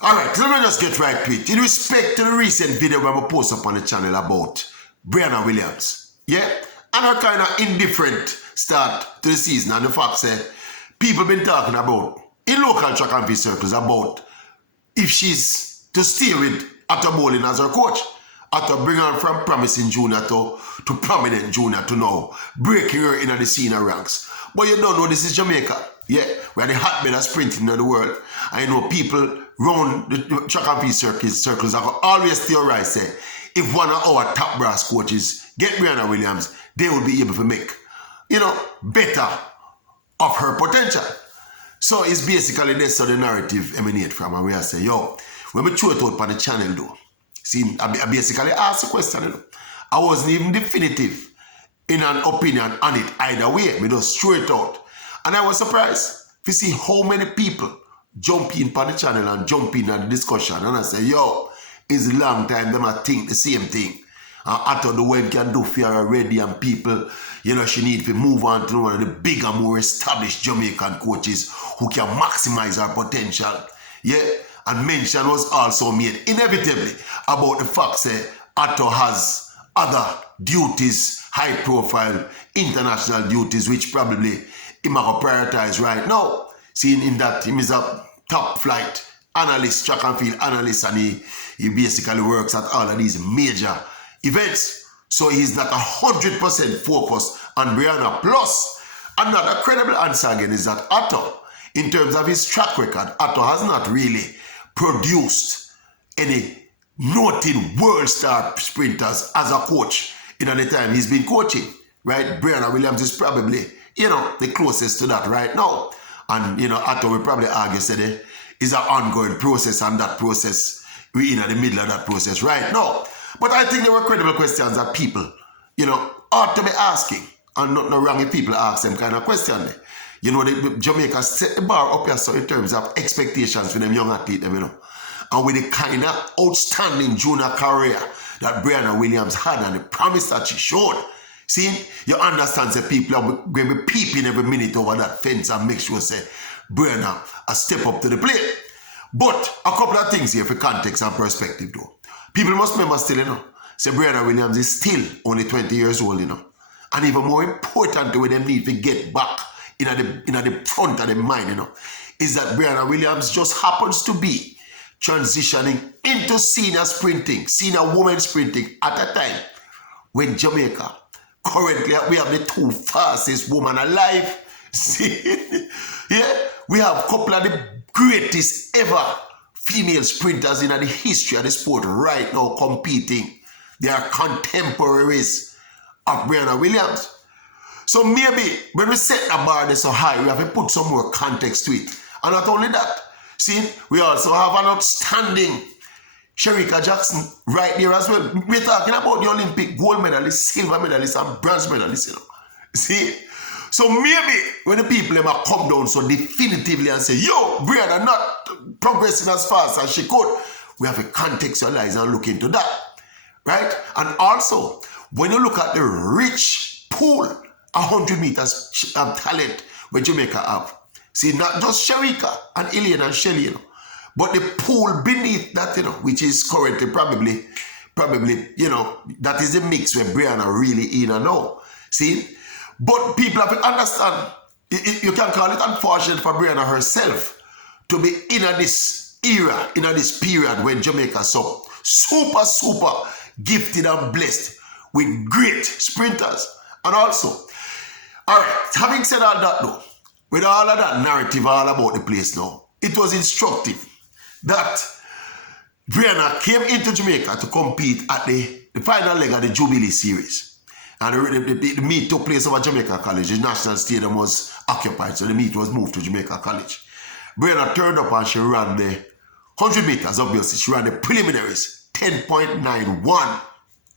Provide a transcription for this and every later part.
Alright, let me just get right to it. In respect to the recent video I'm going to post up on the channel about Brianna Williams, yeah? And her kind of indifferent start to the season, and the fact that people been talking about, in local track and field circles, about if she's to stay with Otto BOLDEN as her coach, Otto bring her from promising junior to prominent junior to now, breaking her in the senior ranks. But you don't know this is Jamaica, yeah? We are the hotbed of sprinting in the world. I know people round the track and field circles are always theorize, say, if one of our top brass coaches get Brianna Williams, they will be able to make, better of her potential. So it's basically this the narrative emanate from, and we are saying, yo, when we throw it out on the channel though, see, I basically asked the question, I wasn't even definitive in an opinion on it either way. We just threw it out. And I was surprised to see how many people jump in on the channel and jump in on the discussion. And I say, yo, it's a long time them I think the same thing. And after the world can do for her already, and people, she need to move on to one of the bigger, more established Jamaican coaches who can maximize her potential. Yeah? And mention was also made inevitably about the fact that Otto has other duties, high profile, international duties, which probably he might prioritize right now. Seeing in that he is a top flight analyst, track and field analyst, and he basically works at all of these major events. So he's not 100% focused on Brianna. Plus, another credible answer again is that Otto, in terms of his track record, Otto has not really produced any noted world star sprinters as a coach in the time he's been coaching, right? Brianna Williams is probably, the closest to that right now. And, Otto will probably argue that it's an ongoing process, and that process, we're in the middle of that process right now. But I think there were credible questions that people, ought to be asking. And not wrong if people ask them kind of question. The Jamaica set the bar up here so in terms of expectations for them young athletes, And with the kind of outstanding junior career that Brianna Williams had and the promise that she showed, see, you understand that people are going to be peeping every minute over that fence and make sure, say, Brianna a step up to the plate. But a couple of things here for context and perspective, though. People must remember still, say Brianna Williams is still only 20 years old, And even more important to them need to get back in the front of the mind, is that Brianna Williams just happens to be transitioning into senior women sprinting at a time when Jamaica, currently we have the two fastest women alive. See? Yeah? We have a couple of the greatest ever female sprinters in the history of the sport right now competing. They are contemporaries of Brianna Williams. So maybe when we set the bar so high, we have to put some more context to it. And not only that, see, we also have an outstanding Sherika Jackson right there as well. We're talking about the Olympic gold medalist, silver medalist, and bronze medalist, See? So maybe when the people ever come down so definitively and say, yo, Brianna not progressing as fast as she could, we have to contextualize and look into that, right? And also, when you look at the rich pool, 100 meters talent where Jamaica have, see, not just Sherika and Elaine and Shelly, but the pool beneath that, which is currently probably, that is the mix where Brianna really in and now. See? But people have to understand, you can call it unfortunate for Brianna herself to be in this era, in this period when Jamaica is so super gifted and blessed with great sprinters. And also, all right, having said all that though, with all of that narrative all about the place now, it was instructive that Brianna came into Jamaica to compete at the final leg of the Jubilee Series. And the meet took place over Jamaica College. The national stadium was occupied, so the meet was moved to Jamaica College. Brianna turned up and she ran the 100 meters, obviously. She ran the preliminaries, 10.91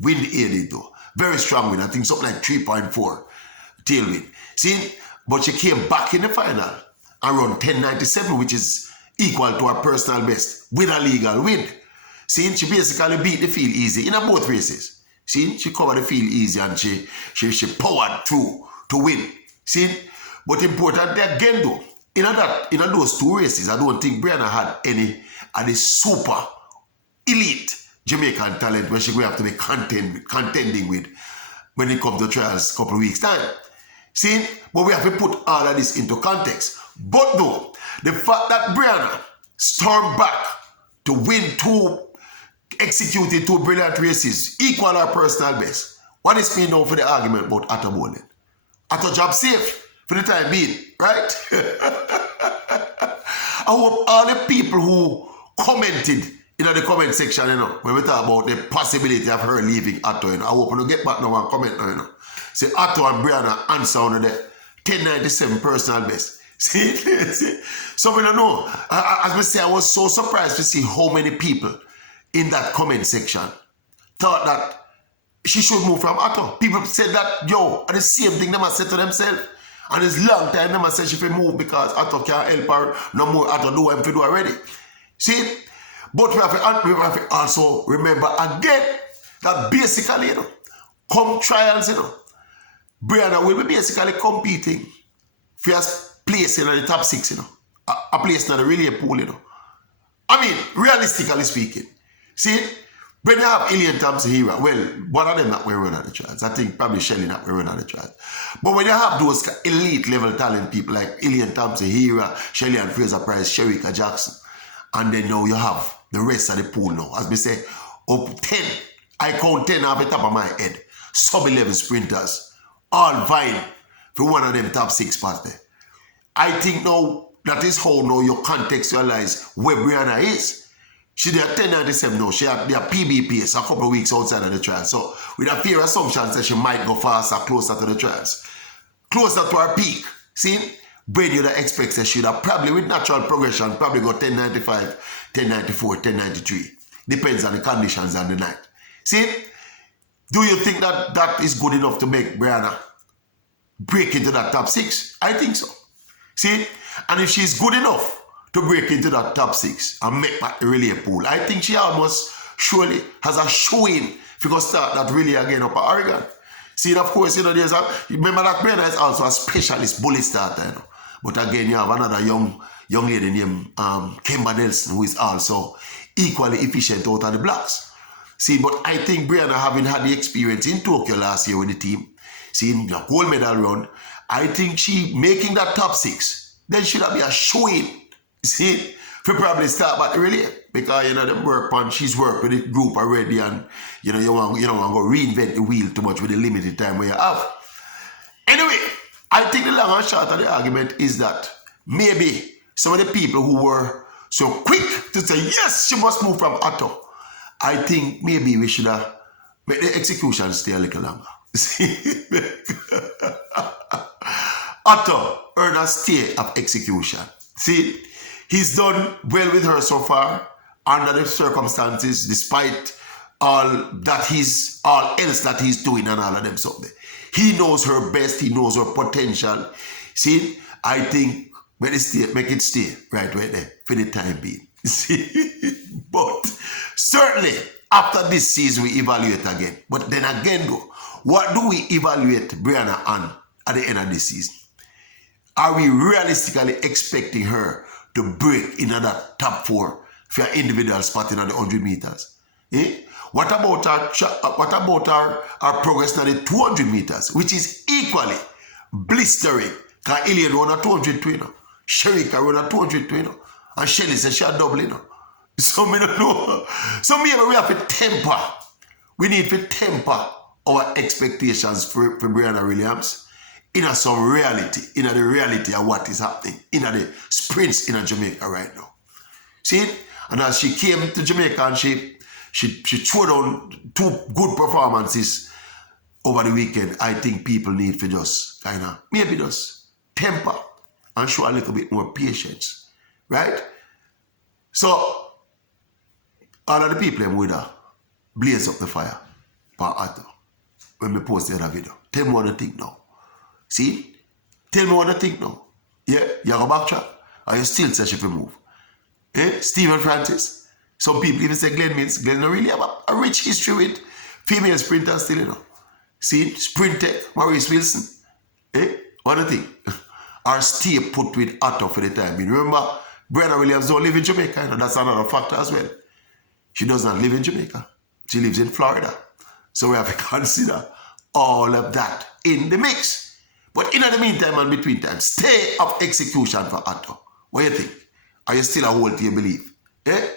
wind aided though. Very strong wind, I think something like 3.4 tailwind. See, but she came back in the final and run 10.97, which is equal to her personal best with a legal wind. See, she basically beat the field easy in both races. See, she covered the field easy and she powered through to win. See, but importantly again though, in those two races, I don't think Brianna had any are the super elite Jamaican talent where she will have to be contending with when it comes to trials a couple of weeks' time. See? But we have to put all of this into context. But though, the fact that Brianna stormed back to executed two brilliant races, equal her personal best. What is me now for the argument about Atto BOLDEN? Atto job safe for the time being, right? I hope all the people who commented in the comment section, when we talk about the possibility of her leaving Atto, I hope you get back now and comment now, Say Atto and Brianna answer on the 1097 personal best. See? So we don't know. As I say, I was so surprised to see how many people in that comment section thought that she should move from Atto. People said that, yo, the same thing they must say to themselves. And it's long time they must say she should move because Atto can't help her no more. Atto do what he do already. See? But we have to also remember again that basically, come trials, Brianna will be basically competing for a place in the top 6, a place in the relay pool, I mean, realistically speaking. See, when you have Alien Thompson here, well, one of them not will run out the trials. I think probably Shelly not will run out the trials. But when you have those elite level talent people like Alien Thompson, Hera, Shelly and Fraser Price, Sherika Jackson, and then now you have the rest of the pool now. As we say, up 10. I count 10 off the top of my head. Sub-11 sprinters. All vying for one of them top 6 spots there. I think now, that is how now you contextualize where Brianna is. She did 1097 now. She had their PB pace a couple of weeks outside of the trial. So with a fair assumption that she might go faster, closer to the trials. Closer to her peak. See? Brady would expect that she would have probably, with natural progression, probably go 1095, 1094, 1093. Depends on the conditions and the night. See? Do you think that that is good enough to make Brianna break into that top 6? I think so. See? And if she's good enough to break into that top 6 and make back the relay pool, I think she almost surely has a showing if you go start that relay again up at Oregon. See, of course, there's remember that Brianna is also a specialist bullet starter, But again, you have another young lady named Kemba Nelson, who is also equally efficient out of the blocks. See, but I think Brianna, having had the experience in Tokyo last year with the team, seeing the gold medal run, I think she making that top 6, then should have been a showing. See, for probably start back the relay. Because, them work on, she's worked with the group already and, you don't want to go reinvent the wheel too much with the limited time where you have. Anyway, I think the long and short of the argument is that maybe some of the people who were so quick to say, yes, she must move from Atto, I think maybe we should have made the execution stay a little longer. See? Atto earned a stay of execution. See? He's done well with her so far under the circumstances, despite all else that he's doing and all of them something. He knows her best, he knows her potential. See, I think make it stay right there for the time being. See? But certainly after this season we evaluate again. But then again though, what do we evaluate Brianna on at the end of this season? Are we realistically expecting her to break in that top 4 for an individual spot in the 100 meters? Eh? What about our progress in the 200 meters, which is equally blistering? Because Ilian won a 200 twin, Sherika won a 200 twin, and Shelly said she had double. So I don't know. So maybe we have to temper. We need to temper our expectations for Brianna Williams in some reality, in the reality of what is happening in the sprints in Jamaica right now. See? And as she came to Jamaica and she threw down 2 good performances over the weekend, I think people need to just kind of maybe just temper and show a little bit more patience. Right? So, all of the people would blaze up the fire for Atto when we post the other video. Tell me what you think now. See? Tell me what you think now. Yeah? You go backtrack? Or you still say she can move? Eh? Stephen Francis? Some people even say Glenn Mills. Glenn don't really have a rich history with female sprinters still, See? Sprint Tech, Maurice Wilson. Eh? What do you think? Or stay put with Atto for the time being. Remember, Brianna Williams don't live in Jamaica. You know, that's another factor as well. She does not live in Jamaica. She lives in Florida. So we have to consider all of that in the mix. But in the meantime and between time, stay of execution for Otto. What do you think? Are you still a hold to your belief? Eh?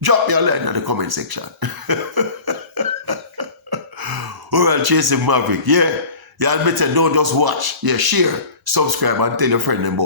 Drop me a line in the comment section. We're all chasing Maverick. Yeah. You admit it, don't just watch. Yeah, share, subscribe, and tell your friend about it.